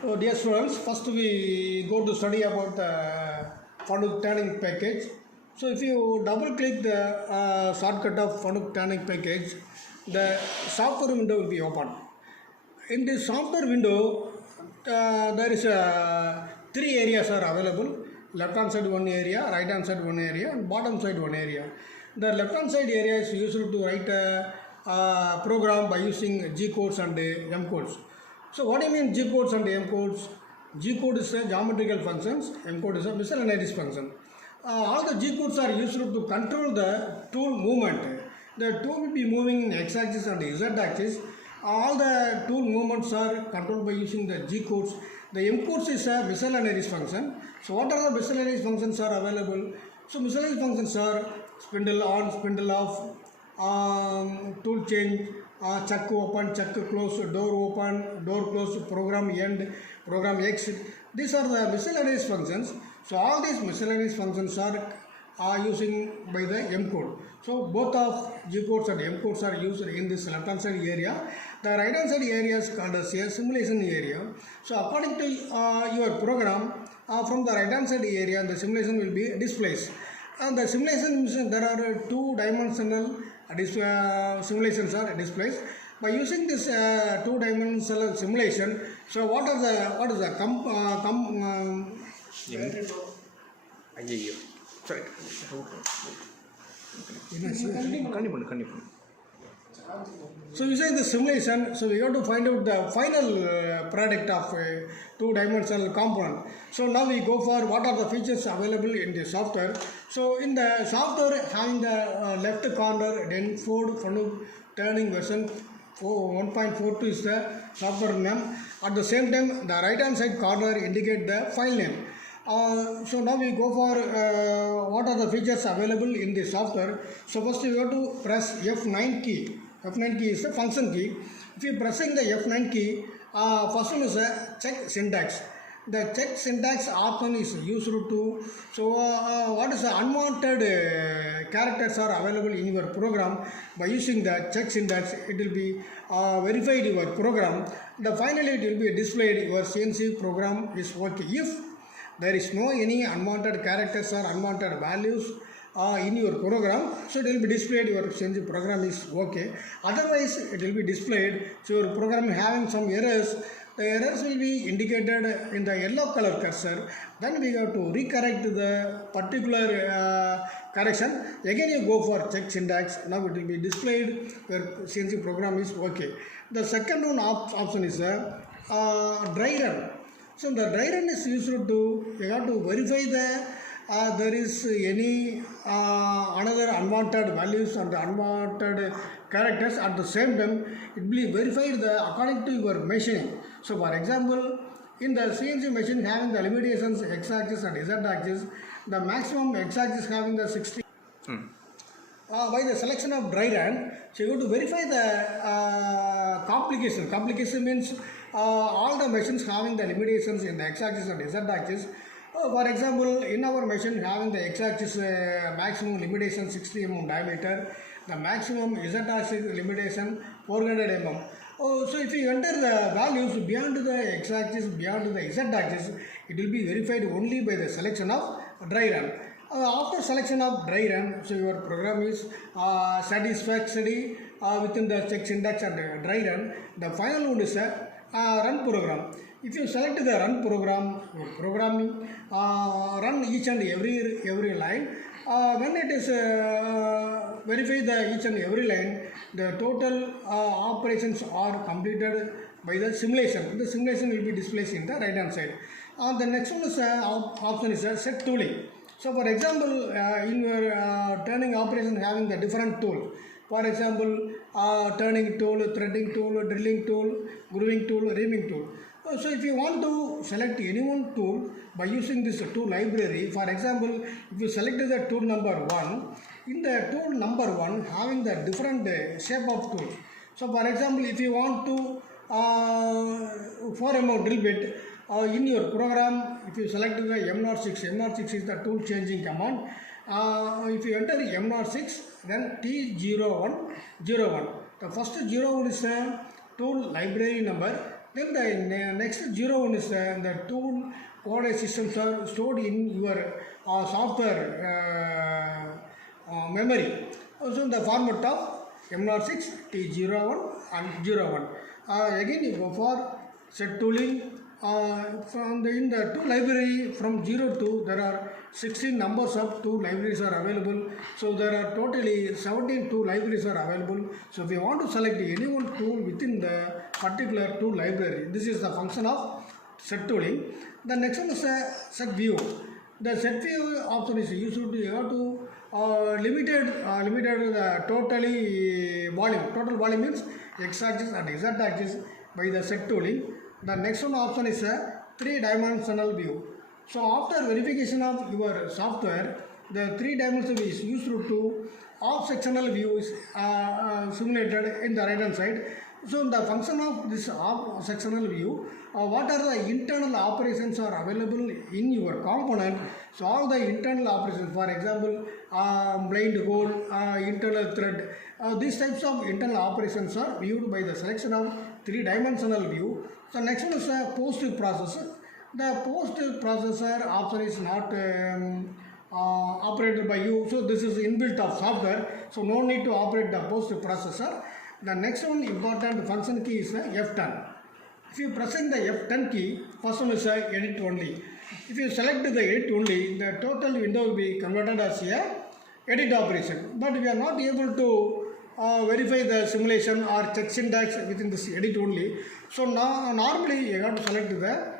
So, dear students, first we go to study about the Fanuc turning package. So, if you double click the shortcut of Fanuc turning package, the software window will be open. In this software window, there is three areas are available. Left hand side one area, right hand side one area, and bottom side one area. The left hand side area is used to write a program by using G codes and M codes. So what do you mean G codes and M codes? G code is a geometrical functions, M code is a miscellaneous function. All the G codes are used to control the tool movement. The tool will be moving in X axis and Z axis. All the tool movements are controlled by using the G codes. The M codes is a miscellaneous function. So what are the miscellaneous functions are available? So miscellaneous functions are spindle on, spindle off, tool change, chuck open, chuck close, door open, door close, program end, program exit. These are the miscellaneous functions. So all these miscellaneous functions are using by the M code. So both of G codes and M codes are used in this left hand side area. The right hand side area is called as a simulation area. So according to your program, from the right hand side area, the simulation will be displaced. And the simulation, there are two-dimensional simulations are displayed. By using this two-dimensional simulation, so what is the ஐயோ சரி கண்டிப்பாக So using the simulation, so we have to find out the final product of a two-dimensional component. So now we go for what are the features available in the software. So in the software, having the left corner, then Ford Fanuc turning version 1.42 is the software name. At the same time, the right hand side corner indicate the file name. So now we go for what are the features available in the software. So first you have to press F9 key. F9 key is a function key. If you pressing the F9 key, first one is a check syntax. The check syntax option is used to, so what is the unwanted characters are available in your program. By using the check syntax, it will be verified your program. Finally it will be displayed your CNC program is working. If there is no any unwanted characters or unwanted values in your program, so it will be displayed your CNC program is okay. Otherwise it will be displayed, so your program having some errors, the errors will be indicated in the yellow color cursor. Then we have to recorrect the particular correction. Again you go for check syntax. Now it will be displayed your CNC program is okay. The second one option is dry run. So the dry run is used to, you have to verify the there is any another unwanted values and unwanted characters. At the same time, it will be verified according to your machine. So for example, in the CNC machine having the limitations x-axis and z-axis, the maximum x-axis having the 60. By the selection of dry run, so you have to verify the complication. Complication means all the machines having the limitations in the x-axis and z-axis. For example, in our machine having the x-axis maximum limitation 60 mm diameter, the maximum z-axis limitation 400 mm. So if you enter the values beyond the x-axis, beyond the z-axis, it will be verified only by the selection of dry run. After selection of dry run, so your program is satisfactory within the check syntax and dry run. The final one is a run program. If you select the run program, your programming run each and every line. When it is verify the each and every line, the total operations are completed by the simulation. The simulation will be displayed in the right hand side. The next one is option is set tooling. So for example, in your turning operation having the different tool. For example, turning tool, threading tool, drilling tool, grooving tool, reaming tool. So if you want to select any one tool by using this tool library, for example, if you select the tool number 1, in the tool number 1 having the different shape of tools. So for example, if you want to for a drill bit, in your program, if you select the M06, M06 is the tool changing command. If you enter M06, then T0101. The first 01 is a tool library number. Then the next 01 is the tool coordinate systems are stored in your software memory. Also in the format of M06, T01 and 01. Again you go for set tooling. In the tool library from 0 to there are 16 numbers of tool libraries are available. So there are totally 17 tool libraries are available. So if you want to select any one tool within the particular tool library, this is the function of set tooling. The next one is set view. The set view option is used to you have to limited totally volume. Total volume means x-axis and z-axis by the set tooling. The next one option is a 3-dimensional view. So after verification of your software, the 3-dimensional is used to off-sectional view is simulated in the right hand side. So the function of this off-sectional view, what are the internal operations are available in your component. So all the internal operations, for example, blind hole, internal thread, these types of internal operations are viewed by the selection of 3-dimensional view. So next one is a post processor. The post processor option is not operated by you. So this is inbuilt of software. So no need to operate the post processor. The next one important function key is F10. If you pressing the F10 key, first one is edit only. If you select the edit only, the total window will be converted as a edit operation. But we are not able to verify the simulation or check syntax within this edit only. So now normally you have to select the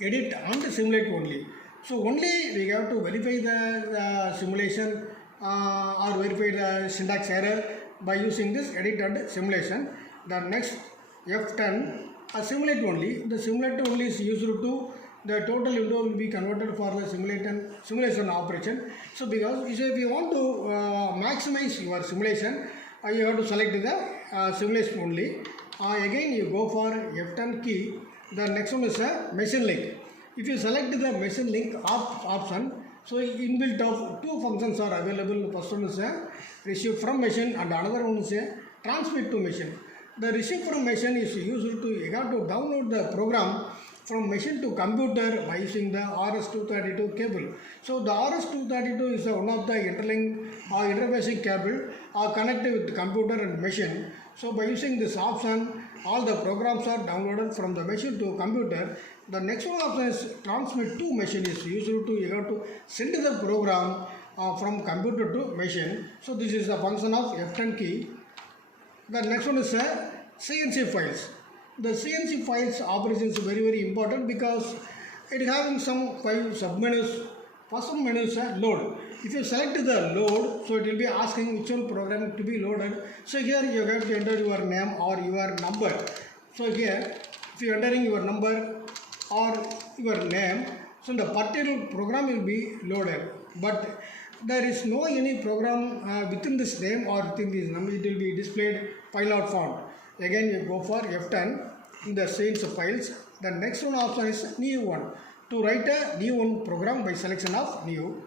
edit and simulate only. So only we have to verify the simulation or verify the syntax error by using this edit and simulation. The next F10 simulate only. The simulate only is used to the total window will be converted for the simulation operation. So because if you want to maximize your simulation, you have to select the simulation only. Again you go for F10 key. The next one is a machine link. If you select the machine link option, so inbuilt of 2 functions are available. First one is a receive from machine and another one is a transmit to machine. The receive from machine is used to you have to download the program from machine to computer by using the RS-232 cable. So the RS-232 is one of the interfacing cable connected with computer and machine. So by using this option, all the programs are downloaded from the machine to computer. The next one option is transmit to machine is used to you have to send the program from computer to machine. So this is the function of F10 key. The next one is CNC files. The CNC files operation is very important because it having some 5 submenus. First menu is load. If you select the load, so it will be asking which one program to be loaded. So here you have to enter your name or your number. So here if you are entering your number or your name, so the particular program will be loaded. But there is no any program within this name or within this number. It will be displayed file out font. Again you go for F10 in the scenes files. The next one option is new one. To write a new one program by selection of new.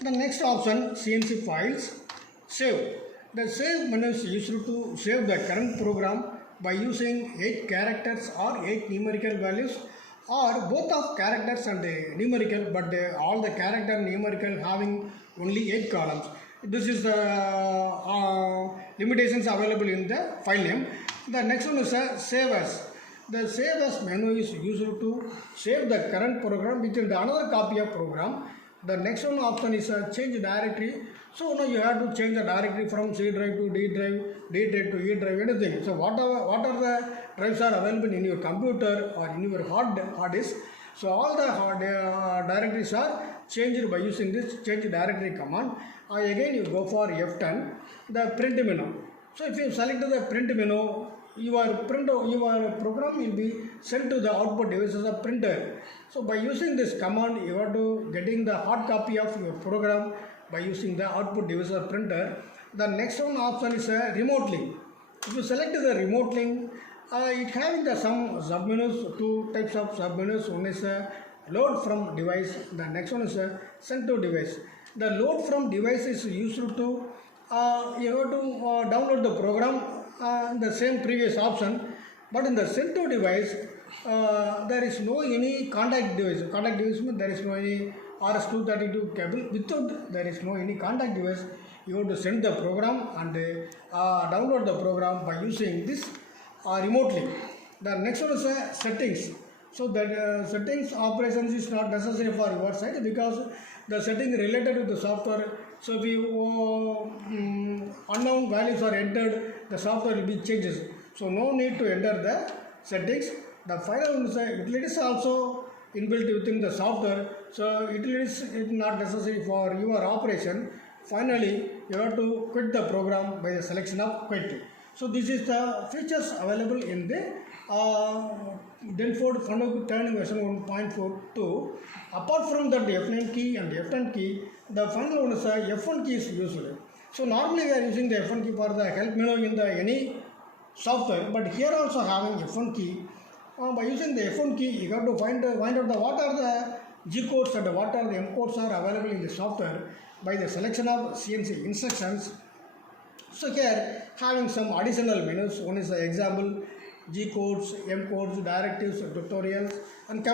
The next option CNC files, save. The save menu is used to save the current program by using 8 characters or 8 numerical values, or both of characters and numerical, but all the character and numerical having only 8 columns. This is the limitations available in the file name. The next one is save as. The save as menu is used to save the current program within the another copy of program. The next one option is change directory. So now you have to change the directory from C drive to D drive, D drive to E drive, anything. So what are the drives are available in your computer or in your hard disk. So all the directories are changed by using this change directory command. Again you go for F10, the print menu. So if you select the print menu, your program will be sent to the output devices of printer. So by using this command, you are to getting the hard copy of your program by using the output device of printer. The next one option is remote link. If you select the remote link, it having the some submenus, 2 types of submenus. One is load from device. The next one is send to device. The load from device is used to you have to download the program, the same previous option, but in the Send-to device, there is no any contact device. Contact device means there is no any RS-232 cable. Without there is no any contact device, you have to send the program and download the program by using this remotely. The next one is settings. So that settings operations is not necessary for your side because the setting related to the software. So if you unknown values are entered, the software will be changes. So no need to enter the settings. The final one is utilities also inbuilt within the software. So utilities is not necessary for your operation. Finally, you have to quit the program by the selection of quit. So this is the features available in the Denford Fanuc Turning version 1.42. Apart from that, the F9 key and the F10 key, the final one is F1 key is used. So normally we are using the F1 key for the help menu in the any software, but here also having F1 key. By using the F1 key, you have to find out what are the G codes and what are the M codes are available in the software by the selection of CNC instructions. So here having some additional menus. One is the example, G codes, M codes, directives, tutorials, and